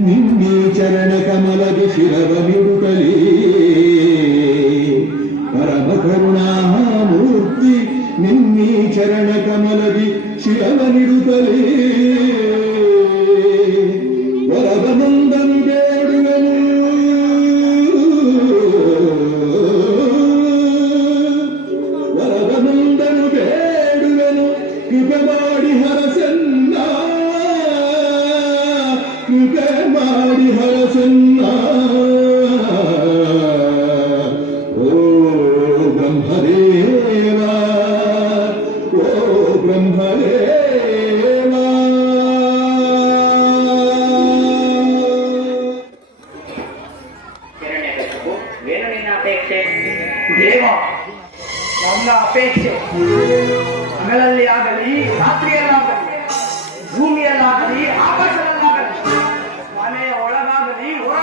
ನಿನ್ನೆ ಚರಣ ಕಮಲಗೆ ಶಿರವ ನಿಡುತ್ತಲೇ ಪರಮ ಕರುಣಾಮೂರ್ತಿ ನಿನ್ನೆ ಚರಣ ಕಮಲದಿ ಶಿರವ ನಿಡುತ್ತಲೇ ವರದನಂದನು ಬೇಡುವೆನು ವರದನಂದನು ಬೇಡುವೆನು ಕೃಪೆ ಮಾಡಿ ಹರಸನ್ನ ಕೃಪೆ هل في النار او برم هريما او ಅಪೇಕ್ಷೆ ನನ್ನ ಅಪೇಕ್ಷೆ ಆಗಲಿ ರಾತ್ರಿಯಲ್ಲಾಗಲಿ ಭೂಮಿಯಲ್ಲಾಗಲಿ ಆಗಲಿ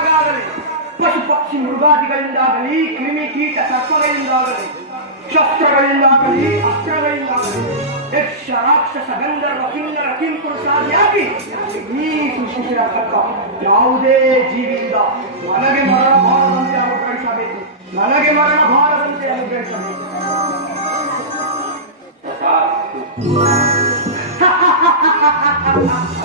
ಒಳಗಾಗಲಿ ಹೊರಗಾಗಲಿ ಪಶು ಪಕ್ಷಿ ಮೃಗಾದಿಗಳಿಂದಾಗಲಿ ಕ್ರಿಮಿ ಕೀಟ ಸರ್ಪಗಳಿಂದಾಗಲಿ ಶಸ್ತ್ರಗಳಿಂದಾಗಲಿ ಅಸ್ತ್ರಗಳಿಂದಾಗಲಿ ಯಕ್ಷ ರಾಕ್ಷಸ ಗಂಧರ್ವ ಕಿನ್ನರ ಕಿಂಪುರುಷಾದಿಯಾಗಿ ಈ ಸೃಷ್ಟಿಸಿರತಕ್ಕ ಯಾವುದೇ ಜೀವಿಯಿಂದ ನನಗೆ ಮರಣ ಬಾರದಂತೆ ಅನುಗ್ರಹಿಸಬೇಕು ನನಗೆ ಮರಣ ಬಾರದಂತೆ ಅನುಗ್ರಹಿಸಬೇಕು ಸರಿಯಾದ